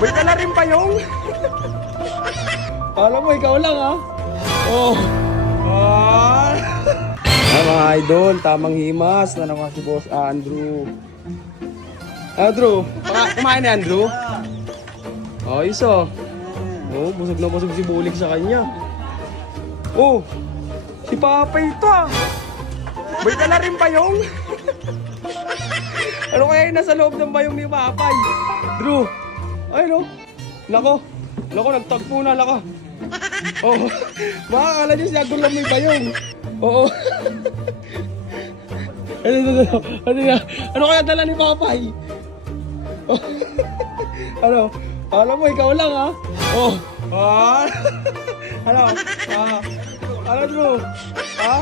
May dala rin pa yung? Alam mo, ikaw lang ha? Oh. Ah. Mga idol, tamang himas na naman si Boss Andrew. Andrew, kumain ni Andrew? Oh, isa. Oh, busog na busog si Bulig sa kanya. Oh, si Papa ito ah. May dala rin pa yung? Ano kaya yung nasa loob ng bayong ni Papay? Drew, ay no. Nako, nagtagpo na laka. Oh, makakala niyo siya gulang may bayong. Oo. Ano kaya dala ni Papay? Oh. Ano? Alam mo, ikaw lang ha? Oh. Ah. Ano? Ano, Drew? Ha?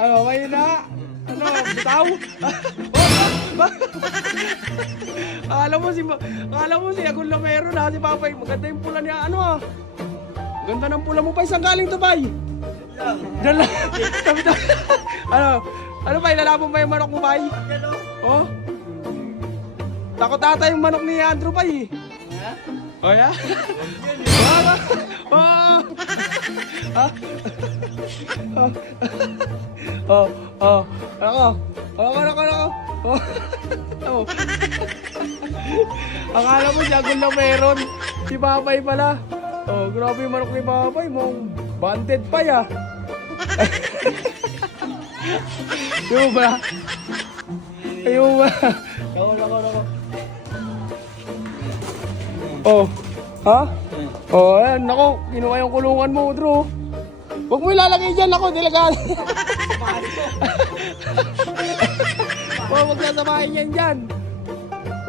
Ano, may na? Ano, bitaw? Akala mo si Agul Lamero na si Papay. Maganda yung pula niya. Ano ah? Ganda ng pula mo pa. Isang galing to, Bay? Diyan lang. Ano ba? Ilalabong ba yung manok mo, Bay? Oh? Takot ata yung manok ni Andrew, Bay. Oh, yeah? Ano? Oh. Akala mo Agul na meron. Si Babay pala. Oh, grabe yung manok ni Babay. Mong banded pa ya. Yung ba? Ako. Oh. Ha? Oh, ayan. Nako, kinuha yung kulungan mo, Drew. Huwag mo ilalagay dyan. Ako, dilagaan. Huwag sasamahin yan dyan.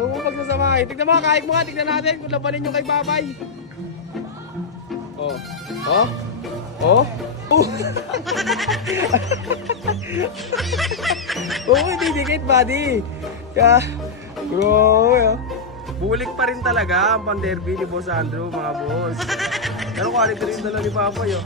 Huwag mo pagsasamahin. Tignan mo, kahit mo nga. Tignan natin kung labanin yung kay Babay. Oh. Oh? Oh? Oh? Oo, hindi dikit, buddy. Kaya, bro, bulik pa rin talaga ang pang-derby ni Boss Andrew, mga boss. Pero quality rin dala ni Papay, oh.